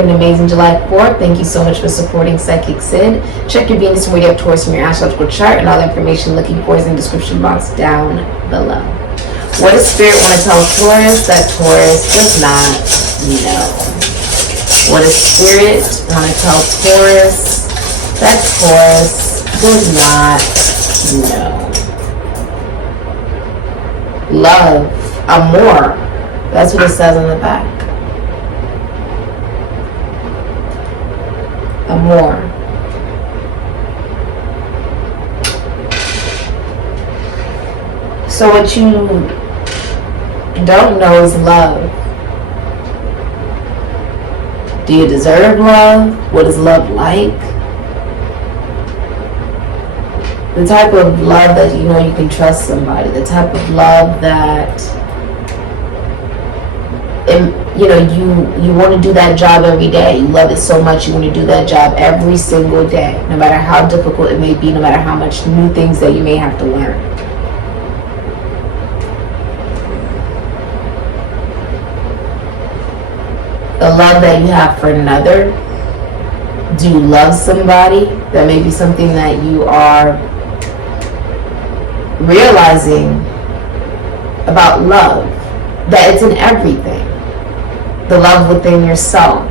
get an amazing July 4th. Thank you so much for supporting SIKIKSYD. Check your Venus and Meridian Taurus from your astrological chart, and all the information looking for is in the description box down below. What does Spirit want to tell Taurus that Taurus does not know? What does Spirit want to tell Taurus that Taurus does not know? Love, amor. That's what it says on the back. Amor. So what you don't know is love. Do you deserve love? What is love like? The type of love that you know you can trust somebody. The type of love that you want to do that job every day. You love it so much you want to do that job every single day, no matter how difficult it may be, no matter how much new things that you may have to learn. The love that you have for another. Do you love somebody? That may be something that you are realizing about love, that it's in everything. The love within yourself.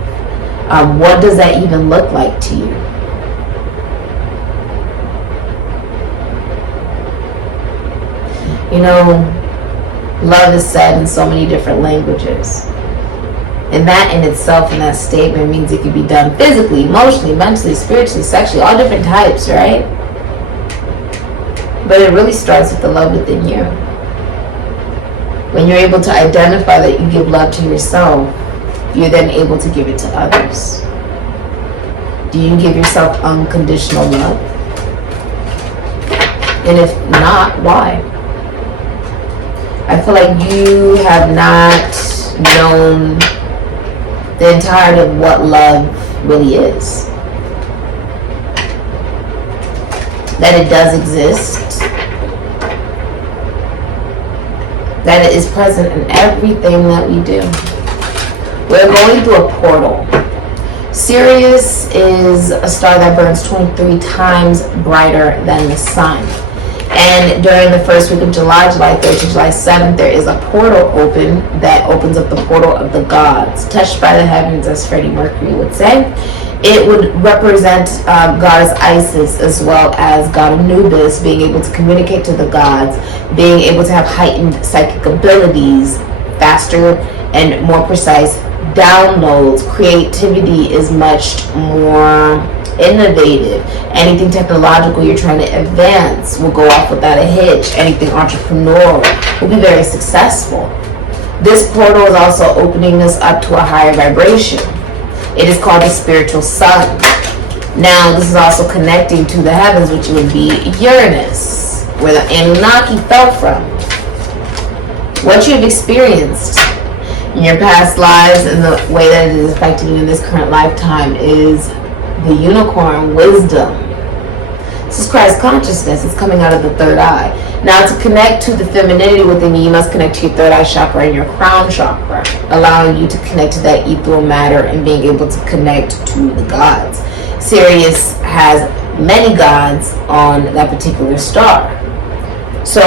What does that even look like to you? You know, love is said in so many different languages. And that in itself, in that statement, means it can be done physically, emotionally, mentally, spiritually, sexually, all different types, right? But it really starts with the love within you. When you're able to identify that you give love to yourself, you're then able to give it to others. Do you give yourself unconditional love? And if not, why? I feel like you have not known the entirety of what love really is. That it does exist. That it is present in everything that we do. We're going through a portal. Sirius is a star that burns 23 times brighter than the sun. And during the first week of July, July 3rd to July 7th, there is a portal open that opens up the portal of the gods, touched by the heavens, as Freddie Mercury would say. It would represent goddess Isis, as well as god Anubis, being able to communicate to the gods, being able to have heightened psychic abilities, faster and more precise downloads. Creativity is much more innovative. Anything technological you're trying to advance will go off without a hitch. Anything entrepreneurial will be very successful. This portal is also opening us up to a higher vibration. It is called the spiritual sun. Now, this is also connecting to the heavens, which would be Uranus, where the Anunnaki fell from. What you have experienced in your past lives and the way that it is affecting you in this current lifetime is the unicorn wisdom. This is Christ consciousness. It's coming out of the third eye. Now, to connect to the femininity within you, you must connect to your third eye chakra and your crown chakra, allowing you to connect to that ethereal matter and being able to connect to the gods. Sirius has many gods on that particular star. So,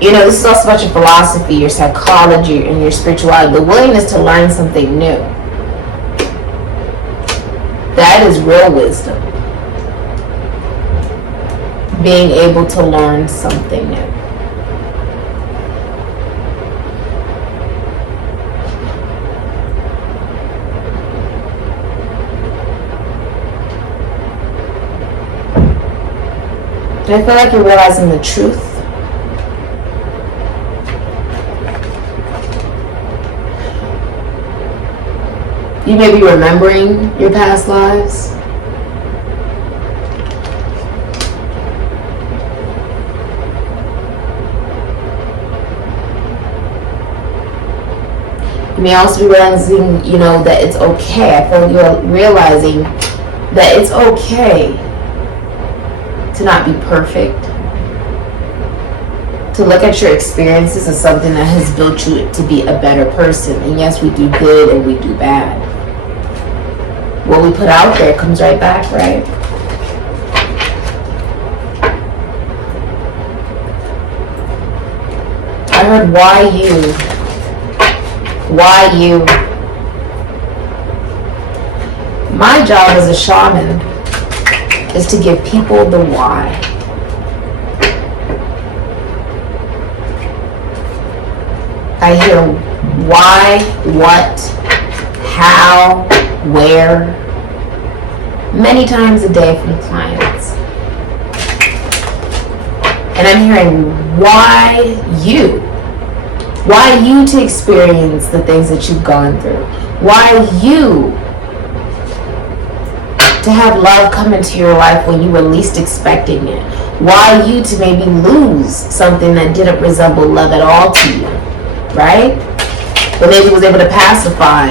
you know, this is also about your philosophy, your psychology, and your spirituality, the willingness to learn something new. That is real wisdom. Being able to learn something new. Do I feel like you're realizing the truth? You may be remembering your past lives. You may also be realizing, you know, that it's okay. I feel like you're realizing that it's okay to not be perfect. to look at your experiences as something that has built you to be a better person. And yes, we do good and we do bad. What we put out there comes right back, right? I heard, why you? Why you? My job as a shaman is to give people the why. I hear why, what, how, where, many times a day from clients. And I'm hearing why you. Why you to experience the things that you've gone through. Why you to have love come into your life when you were least expecting it. Why you to maybe lose something that didn't resemble love at all to you. Right? But maybe was able to pacify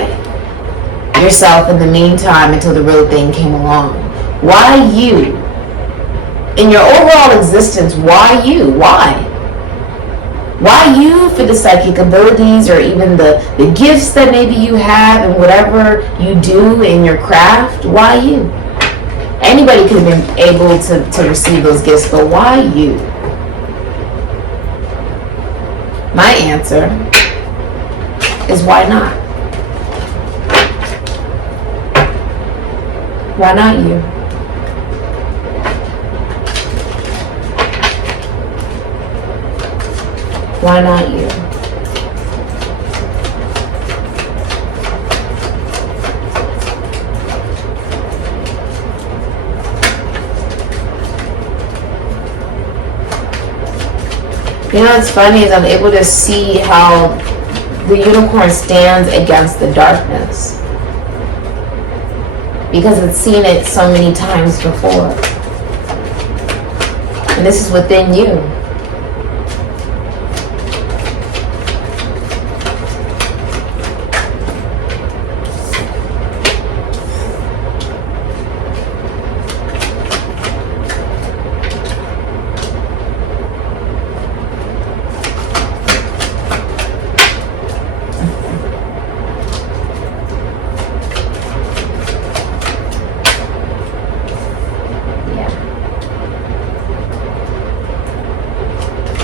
yourself in the meantime until the real thing came along. Why you? In your overall existence, why you? Why? Why you for the psychic abilities or even the gifts that maybe you have and whatever you do in your craft? Why you? Anybody could have been able to receive those gifts, but why you? My answer is why not? Why not you? Why not you? You know what's funny is I'm able to see how the unicorn stands against the darkness. Because it's seen it so many times before. And this is within you.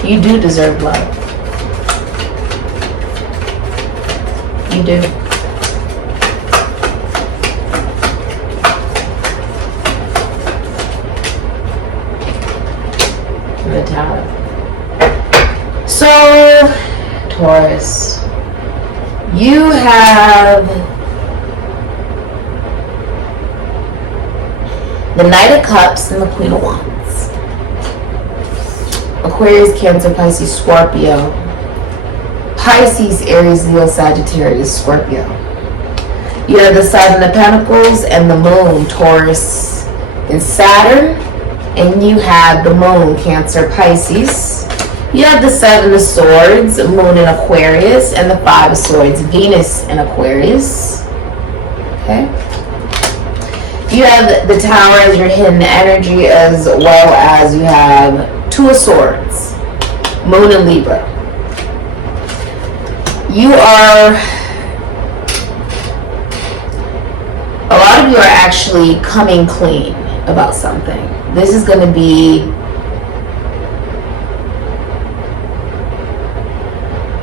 You do deserve love. You do. The Tower. So, Taurus, you have the Knight of Cups and the Queen of Wands. Aquarius, Cancer, Pisces, Scorpio. Pisces, Aries, Leo, Sagittarius, Scorpio. You have the Seven of Pentacles and the Moon, Taurus and Saturn. And you have the Moon, Cancer, Pisces. You have the Seven of Swords, Moon in Aquarius, and the Five of Swords, Venus in Aquarius. Okay. You have the Tower as your hidden energy, as well as you have Two of Swords, Moon in Libra. You are, a lot of you are actually coming clean about something. This is going to be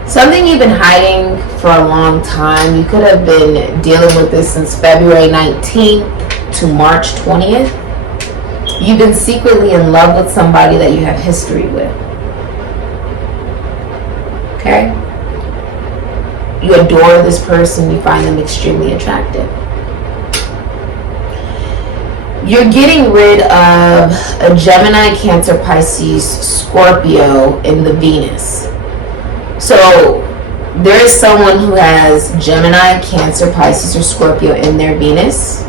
something you've been hiding for a long time. You could have been dealing with this since February 19th to March 20th. You've been secretly in love with somebody that you have history with. Okay? You adore this person. You find them extremely attractive. You're getting rid of a Gemini, Cancer, Pisces, Scorpio in the Venus. So there is someone who has Gemini, Cancer, Pisces, or Scorpio in their Venus.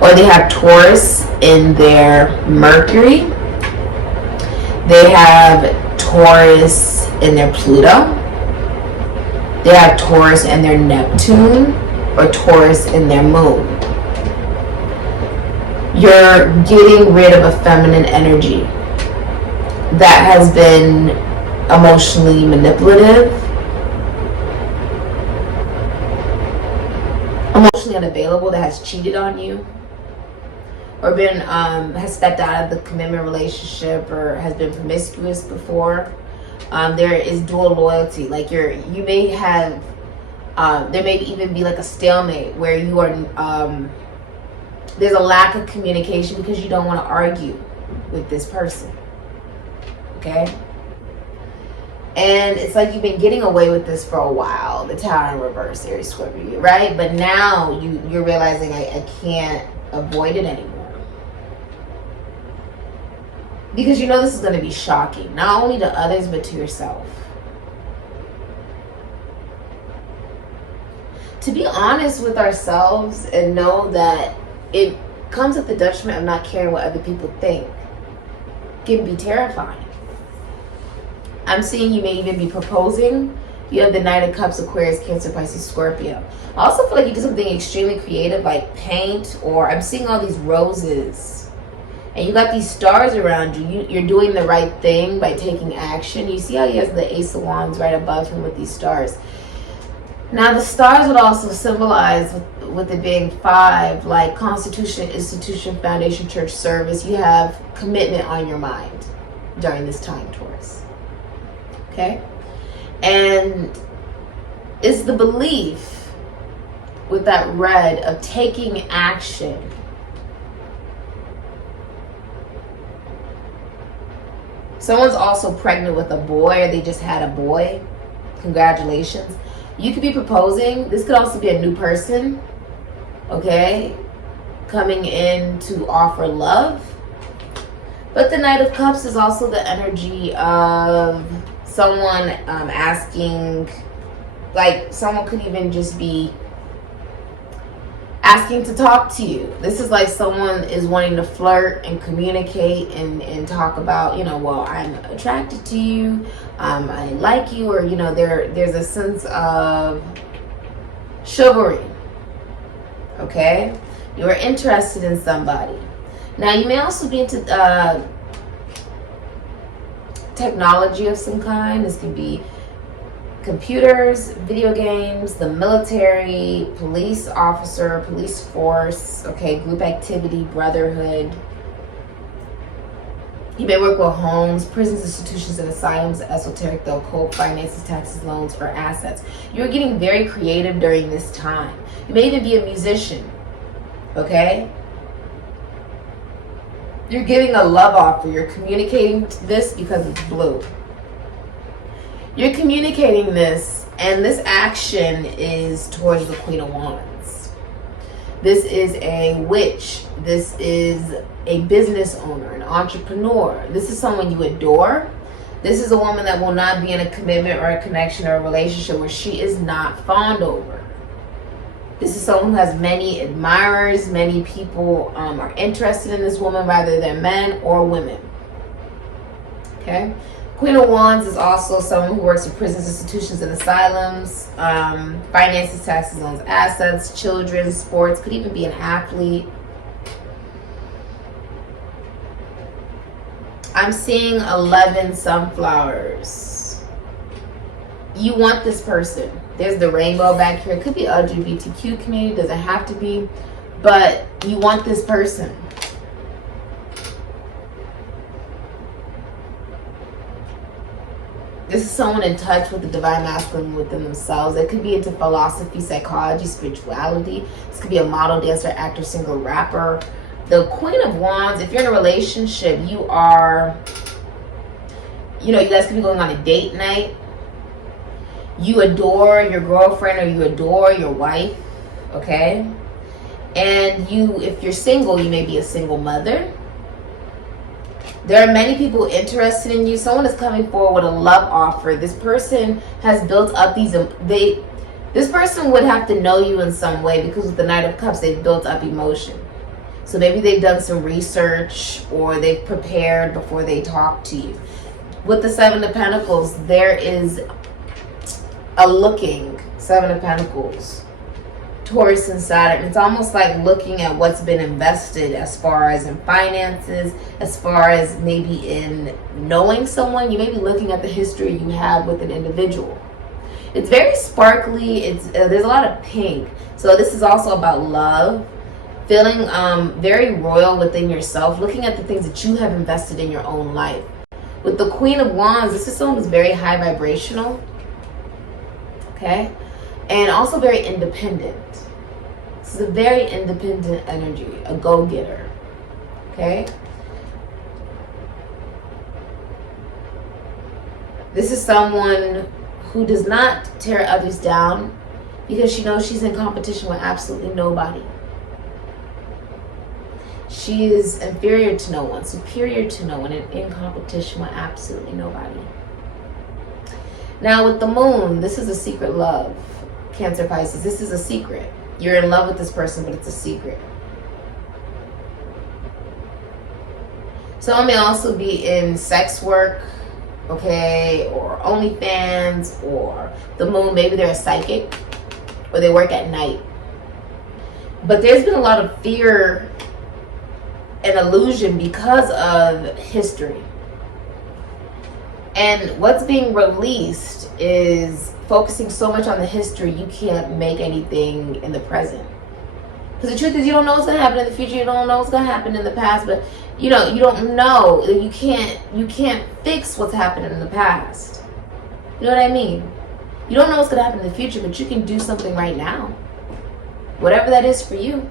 Or they have Taurus in their Mercury. They have Taurus in their Pluto. They have Taurus in their Neptune, or Taurus in their Moon. You're getting rid of a feminine energy that has been emotionally manipulative, emotionally unavailable, that has cheated on you, or been has stepped out of the commitment relationship, or has been promiscuous before. There is dual loyalty. Like you may have, there may even be like a stalemate where you are, there's a lack of communication because you don't want to argue with this person. Okay? And it's like you've been getting away with this for a while. The Tower in reverse, Aries, Scorpio, right? But now you're realizing I can't avoid it anymore. Because you know this is going to be shocking, not only to others, but to yourself. To be honest with ourselves and know that it comes at the detriment of not caring what other people think can be terrifying. I'm seeing you may even be proposing. You have the Knight of Cups, Aquarius, Cancer, Pisces, Scorpio. I also feel like you did something extremely creative, like paint, or I'm seeing all these roses. And you got these stars around you. You're doing the right thing by taking action. You see how he has the Ace of Wands right above him with these stars. Now the stars would also symbolize, with it being 5, like Constitution, Institution, Foundation, Church, Service. You have commitment on your mind during this time, Taurus. Okay? And it's the belief with that red of taking action. Someone's also pregnant with a boy, or they just had a boy. Congratulations. You could be proposing. This could also be a new person, okay, coming in to offer love. But the Knight of Cups is also the energy of someone asking, like someone could even just be asking to talk to you. This is like someone is wanting to flirt and communicate and talk about, you know, well, I'm attracted to you, I like you, or, you know, there's a sense of chivalry. Okay? You're interested in somebody. Now, you may also be into technology of some kind. This could be computers, video games, the military, police officer, police force, okay, group activity, brotherhood. You may work with homes, prisons, institutions, and asylums, esoteric, the occult, finances, taxes, loans, or assets. You're getting very creative during this time. You may even be a musician, okay? You're giving a love offer. You're communicating this because it's blue. You're communicating this, and this action is towards the Queen of Wands. This is a witch. This is a business owner, an entrepreneur. This is someone you adore. This is a woman that will not be in a commitment or a connection or a relationship where she is not fawned over. This is someone who has many admirers. Many people are interested in this woman, whether they're men or women. Okay? Queen of Wands is also someone who works in prisons, institutions, and asylums, finances, taxes, loans, assets, children, sports, could even be an athlete. I'm seeing 11 sunflowers. You want this person. There's the rainbow back here. It could be LGBTQ community, doesn't have to be, but you want this person. This is someone in touch with the divine masculine within themselves. They could be into philosophy, psychology, spirituality. This could be a model, dancer, actor, singer, rapper. The Queen of Wands, if you're in a relationship, you are, you know, you guys could be going on a date night. You adore your girlfriend or you adore your wife, okay? And you, if you're single, you may be a single mother. There are many people interested in you. Someone is coming forward with a love offer. This person has built up these, this person would have to know you in some way because with the Knight of Cups, they've built up emotion. So maybe they've done some research or they've prepared before they talk to you. With the Seven of Pentacles, there is a looking, Seven of Pentacles. Taurus and Saturn. It's almost like looking at what's been invested as far as in finances, as far as maybe in knowing someone. You may be looking at the history you have with an individual. It's very sparkly. It's there's a lot of pink. So this is also about love, feeling very royal within yourself, looking at the things that you have invested in your own life. With the Queen of Wands, this is someone who's very high vibrational, okay? And also very independent. This is a very independent energy, a go-getter, okay? This is someone who does not tear others down because she knows she's in competition with absolutely nobody. She is inferior to no one, superior to no one, and in competition with absolutely nobody. Now with the moon, this is a secret love. Cancer, Pisces, this is a secret. You're in love with this person, but it's a secret. Someone may also be in sex work, okay, or OnlyFans, or the moon, maybe they're a psychic, or they work at night. But there's been a lot of fear and illusion because of history. And what's being released is focusing so much on the history, you can't make anything in the present. Because the truth is, you don't know what's going to happen in the future. You don't know what's going to happen in the past. But you know, you don't know. You can't fix what's happened in the past. You know what I mean? You don't know what's going to happen in the future, but you can do something right now. Whatever that is for you.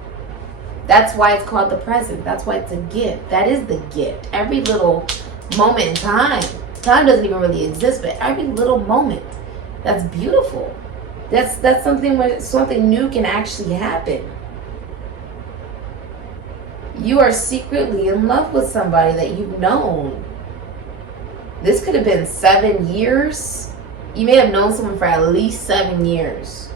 That's why it's called the present. That's why it's a gift. That is the gift. Every little moment in time. Time doesn't even really exist, but every little moment. That's beautiful. That's something where something new can actually happen. You are secretly in love with somebody that you've known. This could have been 7 years. You may have known someone for at least 7 years.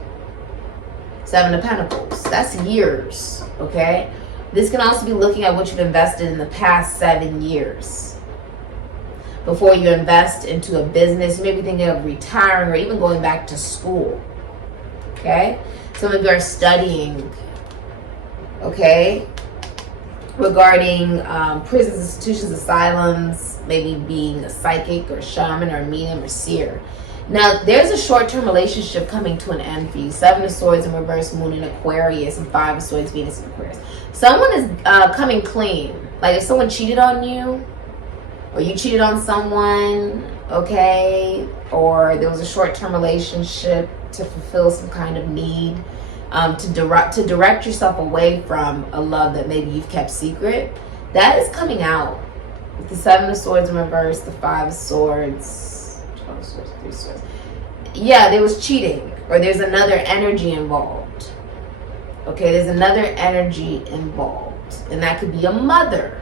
7 of Pentacles. That's years, okay? This can also be looking at what you've invested in the past 7 years. Before you invest into a business, you may be thinking of retiring or even going back to school, okay? Some of you are studying, okay? Regarding prisons, institutions, asylums, maybe being a psychic or shaman or medium or seer. Now, there's a short-term relationship coming to an end for you. 7 of Swords in reverse, Moon in Aquarius, and 5 of Swords, Venus in Aquarius. Someone is coming clean. Like if someone cheated on you, or you cheated on someone, okay, or there was a short-term relationship to fulfill some kind of need, to direct yourself away from a love that maybe you've kept secret, that is coming out. With the 7 of Swords in reverse, the 5 of Swords, 12 of Swords, 3 of Swords. Yeah, there was cheating, or there's another energy involved. Okay, there's another energy involved, and that could be a mother.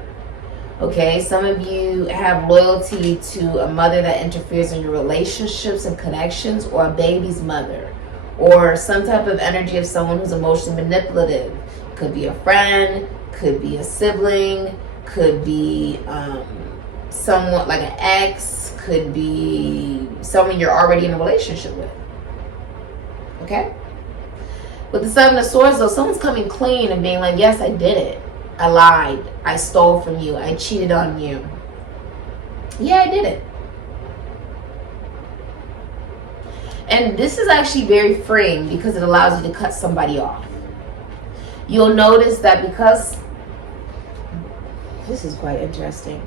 Okay, some of you have loyalty to a mother that interferes in your relationships and connections, or a baby's mother, or some type of energy of someone who's emotionally manipulative. Could be a friend, could be a sibling, could be someone like an ex, could be someone you're already in a relationship with. Okay? With the 7 of Swords, though, someone's coming clean and being like, yes, I did it. I lied. I stole from you. I cheated on you. Yeah, I did it. And this is actually very freeing because it allows you to cut somebody off. You'll notice that because... This is quite interesting.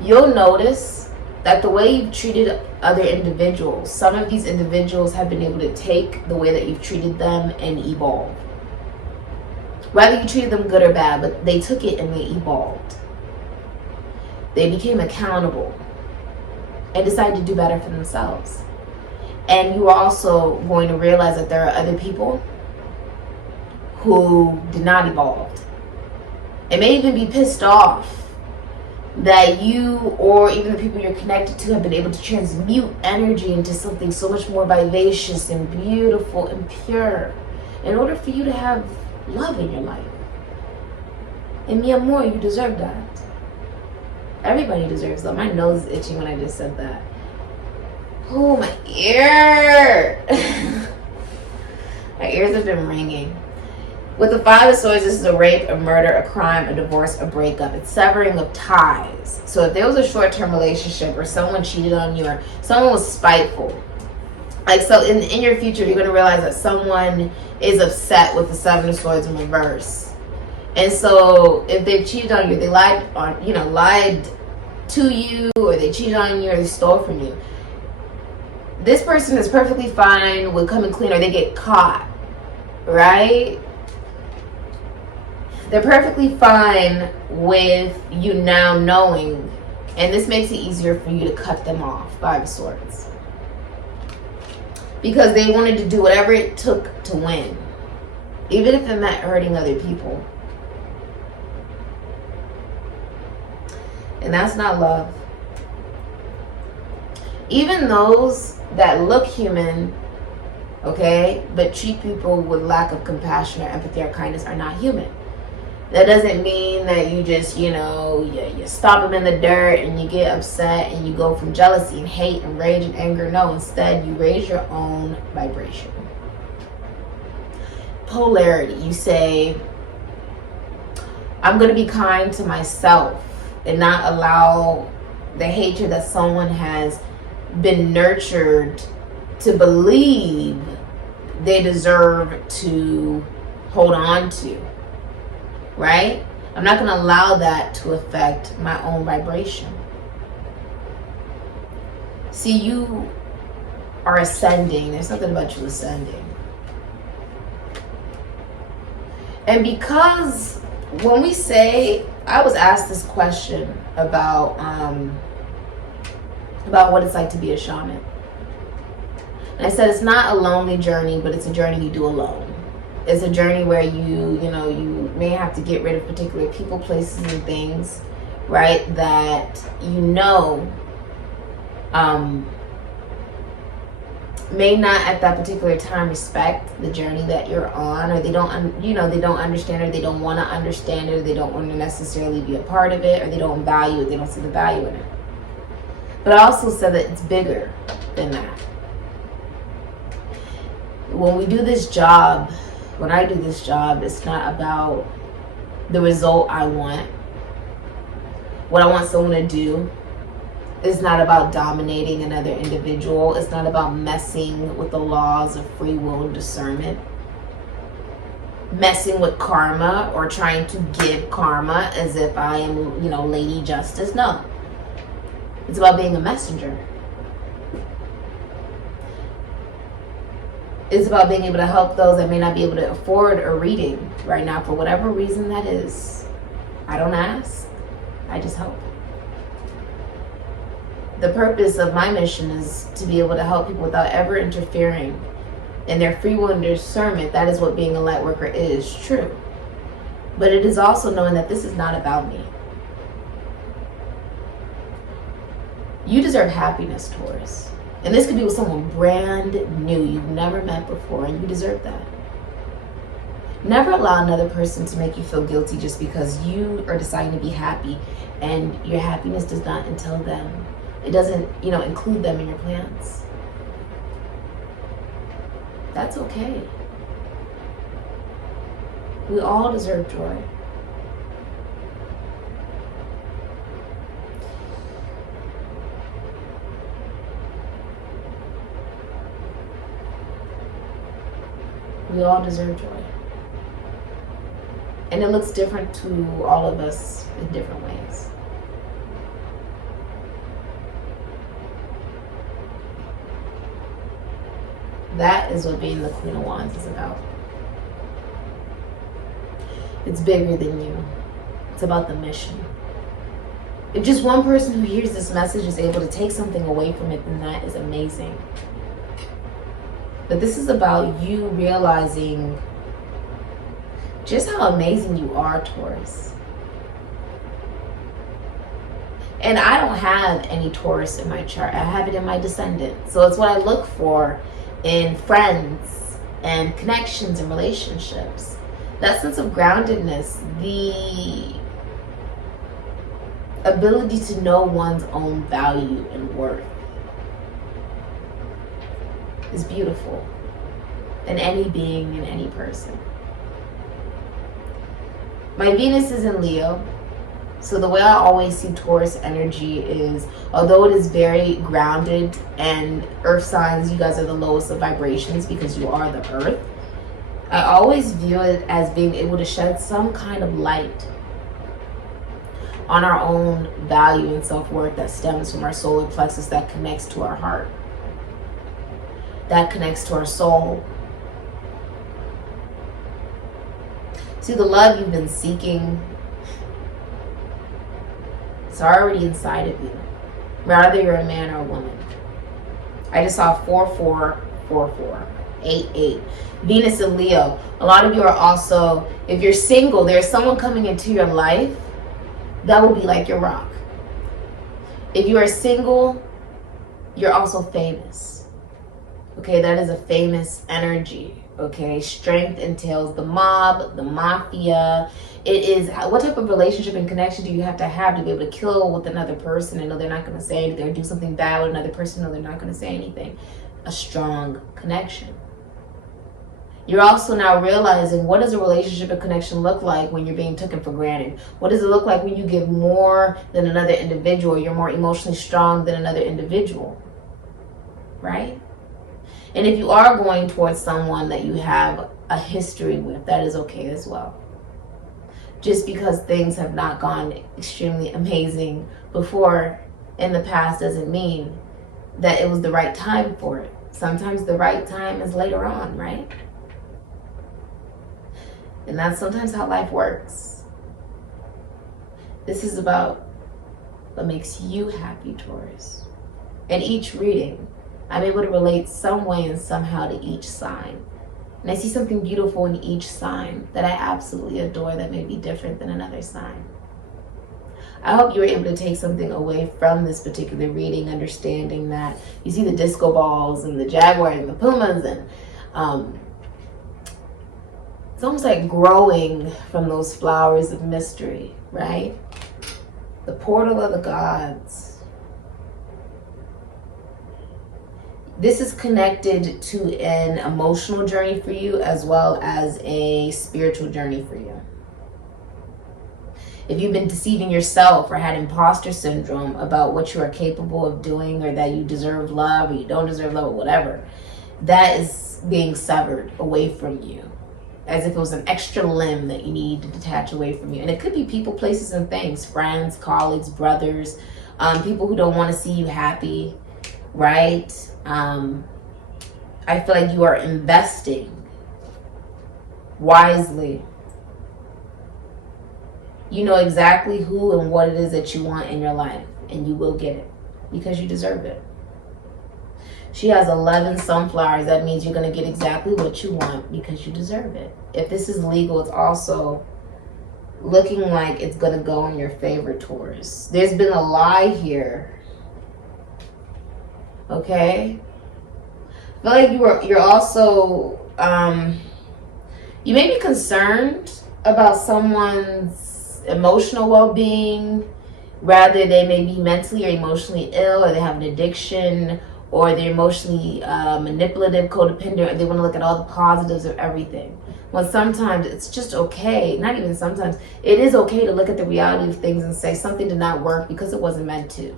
You'll notice that the way you've treated other individuals, some of these individuals have been able to take the way that you've treated them and evolve. Whether you treated them good or bad, but they took it and they evolved. They became accountable and decided to do better for themselves. And you are also going to realize that there are other people who did not evolve. And may even be pissed off that you or even the people you're connected to have been able to transmute energy into something so much more vivacious and beautiful and pure in order for you to have love in your life. And mi amor, you deserve that. Everybody deserves love. My nose is itching when I just said that. Oh, my ear. My ears have been ringing. With the Five of Swords, this is a rape, a murder, a crime, a divorce, a breakup. It's severing of ties. So if there was a short-term relationship or someone cheated on you or someone was spiteful, like, so in your future, you're going to realize that someone is upset with the Seven of Swords in reverse. And so if they've cheated on you, they lied to you, or they cheated on you, or they stole from you, this person is perfectly fine with coming clean, or they get caught, right? They're perfectly fine with you now knowing, and this makes it easier for you to cut them off. Five of Swords. Because they wanted to do whatever it took to win, even if it meant hurting other people. And that's not love. Even those that look human, okay, but treat people with lack of compassion or empathy or kindness are not human. That doesn't mean that you just, you stop them in the dirt and you get upset and you go from jealousy and hate and rage and anger. No, instead you raise your own vibration. Polarity. You say, I'm going to be kind to myself and not allow the hatred that someone has been nurtured to believe they deserve to hold on to. Right? I'm not going to allow that to affect my own vibration. See, you are ascending. There's something about you ascending. And because when we say, I was asked this question about what it's like to be a shaman. And I said it's not a lonely journey, but it's a journey you do alone. It's a journey where you may have to get rid of particular people, places, and things, right? That may not at that particular time respect the journey that you're on, or they don't understand, or they don't want to understand it, or they don't want to necessarily be a part of it, or they don't value it, they don't see the value in it. But I also said that it's bigger than that. When we do this job, when I do this job, it's not about the result I want, what I want someone to do. It's not about dominating another individual. It's not about messing with the laws of free will and discernment. Messing with karma or trying to give karma as if I am, Lady Justice. No. It's about being a messenger. It's about being able to help those that may not be able to afford a reading right now for whatever reason that is. I don't ask. I just help. The purpose of my mission is to be able to help people without ever interfering in their free will and discernment. That is what being a light worker is, true. But it is also knowing that this is not about me. You deserve happiness, Taurus. And this could be with someone brand new you've never met before, and you deserve that. Never allow another person to make you feel guilty just because you are deciding to be happy and your happiness does not entail them. It doesn't, include them in your plans. That's okay. We all deserve joy. We all deserve joy. And it looks different to all of us in different ways. That is what being the Queen of Wands is about. It's bigger than you. It's about the mission. If just one person who hears this message is able to take something away from it, then that is amazing. But this is about you realizing just how amazing you are, Taurus. And I don't have any Taurus in my chart. I have it in my descendant. So it's what I look for in friends and connections and relationships. That sense of groundedness, ability to know one's own value and worth is beautiful in any being, in any person. My Venus is in Leo. So the way I always see Taurus energy is, although it is very grounded, and earth signs, you guys are the lowest of vibrations because you are the earth, I always view it as being able to shed some kind of light on our own value and self-worth that stems from our solar plexus, that connects to our heart, that connects to our soul. See, the love you've been seeking, it's already inside of you, whether you're a man or a woman. I just saw 4444, 88. Venus and Leo. A lot of you are also, if you're single, there's someone coming into your life that will be like your rock. If you are single, you're also famous. Okay, that is a famous energy. Okay, strength entails the mob, the mafia. It is, what type of relationship and connection do you have to be able to kill with another person and know they're not going to say anything, or do something bad with another person and know they're not going to say anything? A strong connection. You're also now realizing, what does a relationship and connection look like when you're being taken for granted? What does it look like when you give more than another individual? You're more emotionally strong than another individual, right? And if you are going towards someone that you have a history with, that is okay as well. Just because things have not gone extremely amazing before in the past doesn't mean that it was the right time for it. Sometimes the right time is later on, right? And that's sometimes how life works. This is about what makes you happy, Taurus. In each reading, I'm able to relate some way and somehow to each sign. And I see something beautiful in each sign that I absolutely adore that may be different than another sign. I hope you were able to take something away from this particular reading, understanding that you see the disco balls and the jaguars and the pumas, and it's almost like growing from those flowers of mystery, right? The portal of the gods. This is connected to an emotional journey for you as well as a spiritual journey for you. If you've been deceiving yourself or had imposter syndrome about what you are capable of doing, or that you deserve love or you don't deserve love or whatever, that is being severed away from you, as if it was an extra limb that you need to detach away from you. And it could be people, places, and things, friends, colleagues, brothers, people who don't want to see you happy, right? I feel like you are investing wisely. You know exactly who and what it is that you want in your life, and you will get it because you deserve it. She has 11 sunflowers. That means you're going to get exactly what you want because you deserve it. If this is legal, it's also looking like it's going to go in your favor, Taurus. There's been a lie here. Okay? I feel like you're also, you may be concerned about someone's emotional well-being. Rather, they may be mentally or emotionally ill, or they have an addiction, or they're emotionally manipulative, codependent, or they want to look at all the positives of everything. Well, sometimes it's just okay, not even sometimes, it is okay to look at the reality of things and say something did not work because it wasn't meant to.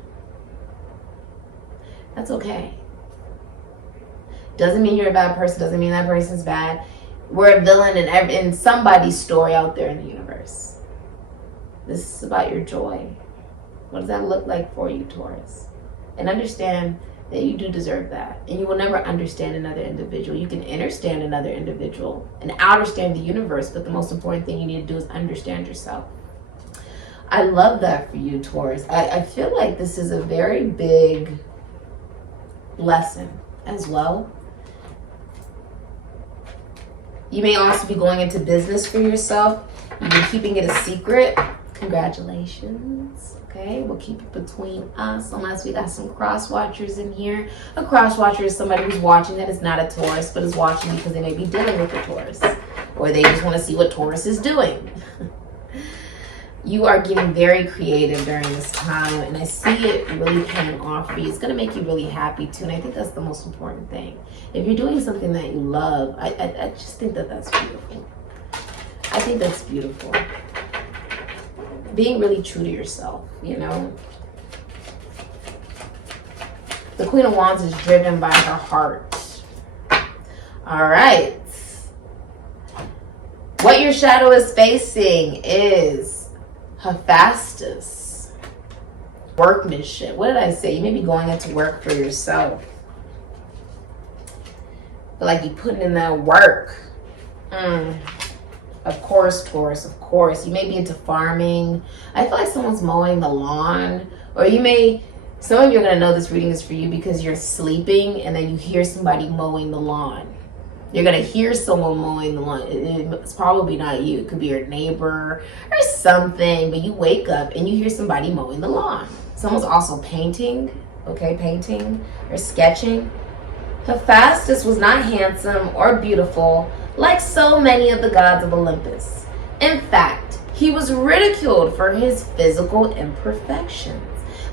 That's okay. Doesn't mean you're a bad person, doesn't mean that person's bad. We're a villain in somebody's story out there in the universe. This is about your joy. What does that look like for you, Taurus? And understand that you do deserve that. And you will never understand another individual. You can understand another individual and understand the universe, but the most important thing you need to do is understand yourself. I love that for you, Taurus. I feel like this is a very big lesson as well. You may also be going into business for yourself. You've been keeping it a secret. Congratulations. Okay, we'll keep it between us unless we got some cross watchers in here. A cross watcher is somebody who's watching that is not a Taurus, but is watching because they may be dealing with a Taurus, or they just want to see what Taurus is doing. You are getting very creative during this time, and I see it really paying off for you. It's going to make you really happy too, and I think that's the most important thing. If you're doing something that you love, I just think that that's beautiful. I think that's beautiful. Being really true to yourself, you know. The Queen of Wands is driven by her heart. All right. What your shadow is facing is Hephaestus. Workmanship. What did I say? You may be going into work for yourself. But like you putting in that work. Of course, Taurus, of course. You may be into farming. I feel like someone's mowing the lawn. Or you may, some of you are going to know this reading is for you because you're sleeping and then you hear somebody mowing the lawn. You're going to hear someone mowing the lawn. It's probably not you. It could be your neighbor or something. But you wake up and you hear somebody mowing the lawn. Someone's also painting. Okay, painting or sketching. Hephaestus was not handsome or beautiful like so many of the gods of Olympus. In fact, he was ridiculed for his physical imperfections.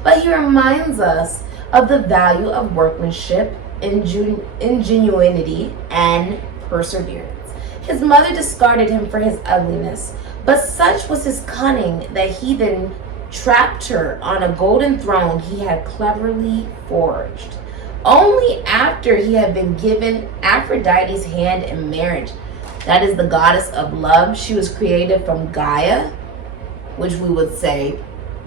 But he reminds us of the value of workmanship, ingenuity, and perseverance. His mother discarded him for his ugliness, but such was his cunning that he then trapped her on a golden throne he had cleverly forged. Only after he had been given Aphrodite's hand in marriage, that is the goddess of love. She was created from Gaia, which we would say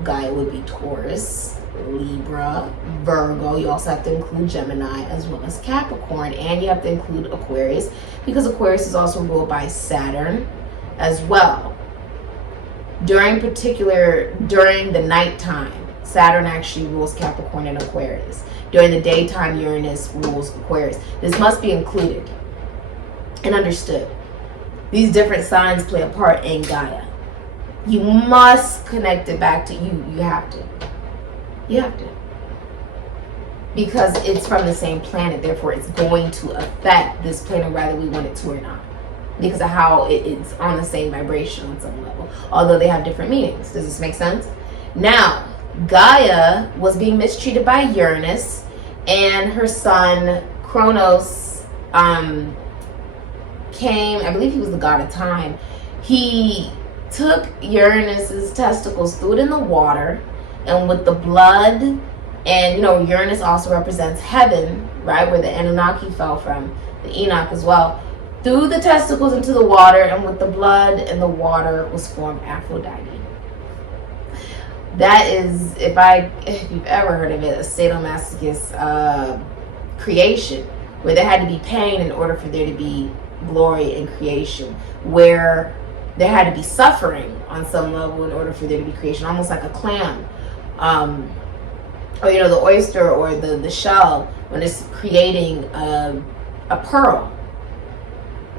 Gaia would be Taurus, Libra, Virgo. You also have to include Gemini as well as Capricorn, and you have to include Aquarius because Aquarius is also ruled by Saturn as well. During the nighttime, Saturn actually rules Capricorn and Aquarius. During the daytime, Uranus rules Aquarius. This must be included and understood. These different signs play a part in Gaia. You must connect it back to you. You have to. You have to. Because it's from the same planet, therefore it's going to affect this planet whether we want it to or not. Because of how it's on the same vibration on some level. Although they have different meanings. Does this make sense? Now, Gaia was being mistreated by Uranus, and her son Kronos came, I believe he was the god of time. He took Uranus's testicles, threw it in the water, and with the blood, and you know, Uranus also represents heaven, right, where the Anunnaki fell from, the Enoch as well, threw the testicles into the water, and with the blood and the water was formed Aphrodite. That is, if you've ever heard of it, a sadomasochist creation, where there had to be pain in order for there to be glory in creation, where there had to be suffering on some level in order for there to be creation, almost like a clam, or you know, the oyster or the shell when it's creating a pearl.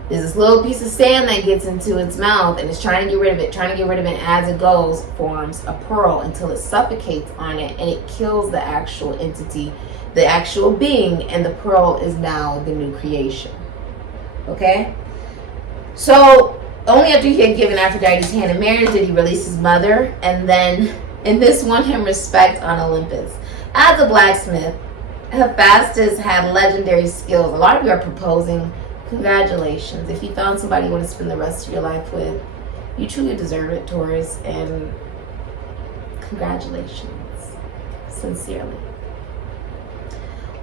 There's this little piece of sand that gets into its mouth and it's trying to get rid of it, and as it goes, forms a pearl until it suffocates on it and it kills the actual entity, the actual being, and the pearl is now the new creation. Okay? So, only after he had given Aphrodite's hand in marriage did he release his mother, and then, in this won him respect on Olympus. As a blacksmith, Hephaestus had legendary skills. A lot of you are proposing. Congratulations. If you found somebody you want to spend the rest of your life with, you truly deserve it, Taurus, and congratulations. Sincerely.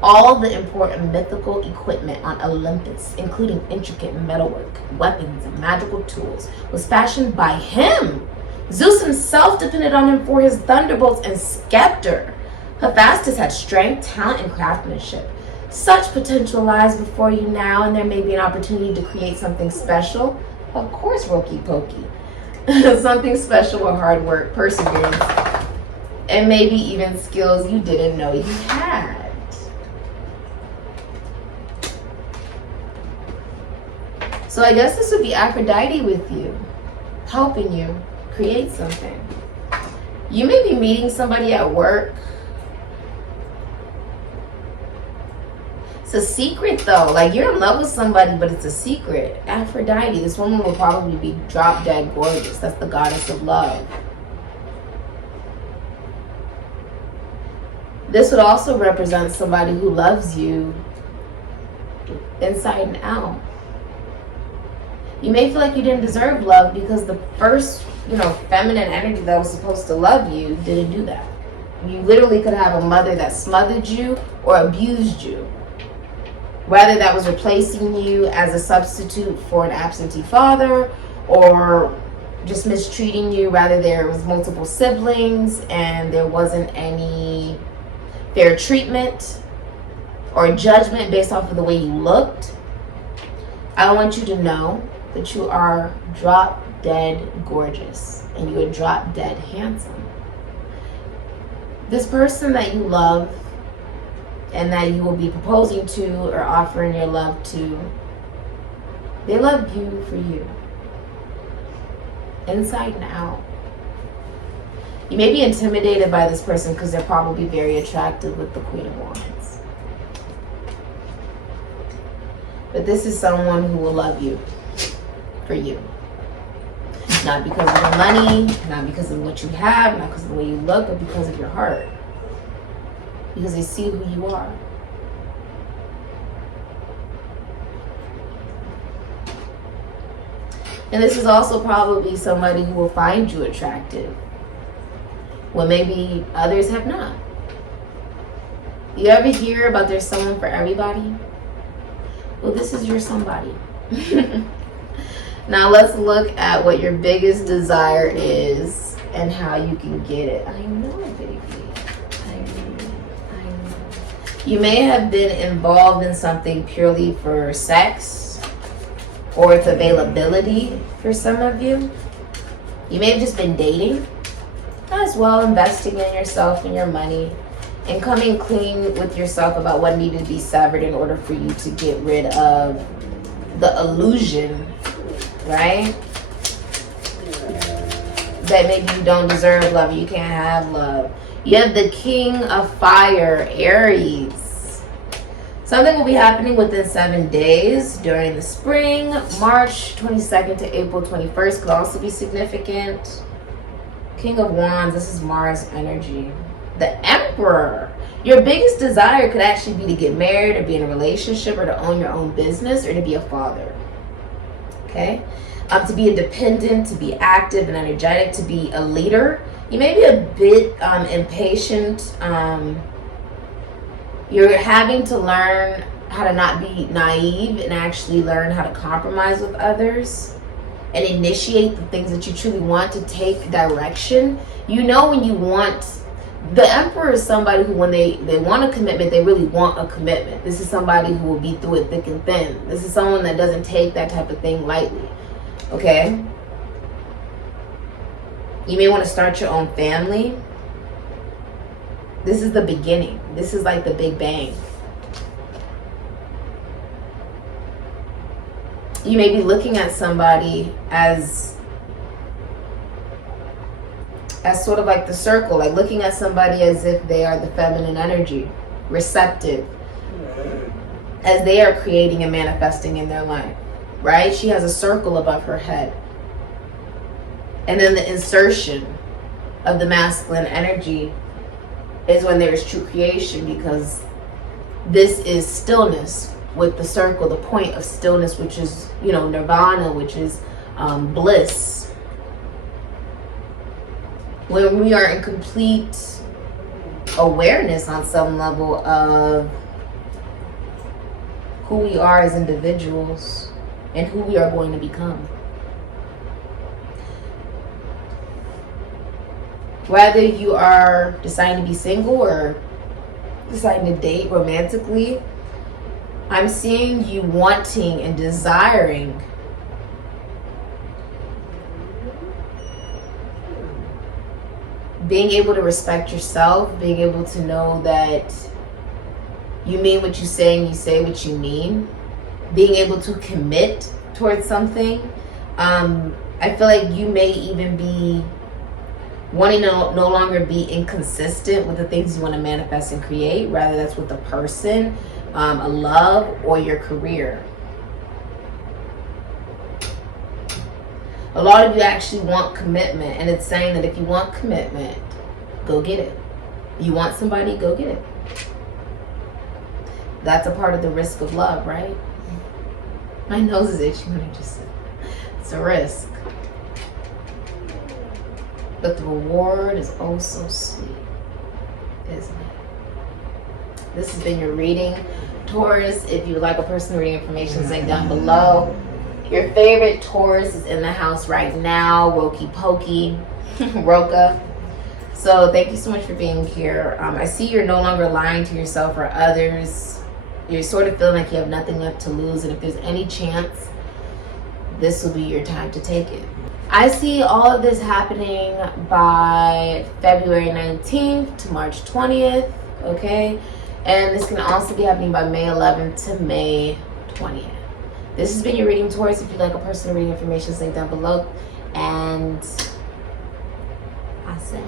All the important mythical equipment on Olympus, including intricate metalwork, weapons, and magical tools, was fashioned by him. Zeus himself depended on him for his thunderbolts and scepter. Hephaestus had strength, talent, and craftsmanship. Such potential lies before you now, and there may be an opportunity to create something special. Of course, Roki Pokey. Something special with hard work, perseverance, and maybe even skills you didn't know you had. So I guess this would be Aphrodite with you, helping you create something. You may be meeting somebody at work. It's a secret though, like you're in love with somebody, but it's a secret. Aphrodite, this woman will probably be drop dead gorgeous. That's the goddess of love. This would also represent somebody who loves you inside and out. You may feel like you didn't deserve love because the first, feminine energy that was supposed to love you didn't do that. You literally could have a mother that smothered you or abused you. Whether that was replacing you as a substitute for an absentee father, or just mistreating you. Rather, there was multiple siblings and there wasn't any fair treatment or judgment based off of the way you looked. I want you to know that you are drop dead gorgeous and you are drop dead handsome. This person that you love and that you will be proposing to or offering your love to, they love you for you, inside and out. You may be intimidated by this person because they're probably very attractive with the Queen of Wands. But this is someone who will love you for you. Not because of the money, not because of what you have, not because of the way you look, but because of your heart. Because they see who you are. And this is also probably somebody who will find you attractive when maybe others have not. You ever hear about there's someone for everybody? Well, this is your somebody. Now let's look at what your biggest desire is and how you can get it. I know, baby. I know. You may have been involved in something purely for sex or its availability for some of you. You may have just been dating as well, investing in yourself and your money and coming clean with yourself about what needed to be severed in order for you to get rid of the illusion, right? That maybe you don't deserve love, or you can't have love. You have the King of Fire, Aries. Something will be happening within 7 days during the spring. March 22nd to April 21st could also be significant. King of Wands, this is Mars energy. The Emperor. Your biggest desire could actually be to get married or be in a relationship or to own your own business or to be a father. Okay? To be independent, to be active and energetic, to be a leader. You may be a bit impatient. You're having to learn how to not be naive and actually learn how to compromise with others and initiate the things that you truly want, to take direction. You know when you want... The Emperor is somebody who, when they want a commitment, they really want a commitment. This is somebody who will be through it thick and thin. This is someone that doesn't take that type of thing lightly. Okay? You may want to start your own family. This is the beginning. This is like the Big Bang. You may be looking at somebody as sort of like the circle, like looking at somebody as if they are the feminine energy, receptive, as they are creating and manifesting in their life, right? She has a circle above her head. And then the insertion of the masculine energy is when there is true creation, because this is stillness with the circle, the point of stillness, which is, nirvana, which is bliss. When we are in complete awareness on some level of who we are as individuals and who we are going to become. Whether you are deciding to be single or deciding to date romantically, I'm seeing you wanting and desiring being able to respect yourself, being able to know that you mean what you say and you say what you mean, being able to commit towards something. I feel like you may even be wanting to no longer be inconsistent with the things you want to manifest and create, rather that's with a person, a love, or your career. A lot of you actually want commitment, and it's saying that if you want commitment, go get it. You want somebody, go get it. That's a part of the risk of love, right? My nose is itching when I just said it's a risk. But the reward is oh so sweet, isn't it? This has been your reading, Taurus. If you would like a personal reading information, link down below. Your favorite Taurus is in the house right now, Roki Pokey, Roka. So thank you so much for being here. I see you're no longer lying to yourself or others. You're sort of feeling like you have nothing left to lose, and if there's any chance, this will be your time to take it. I see all of this happening by February 19th to March 20th, okay? And this can also be happening by May 11th to May 20th. This has been your reading, Taurus. If you'd like a personal reading information, link down below. And I say...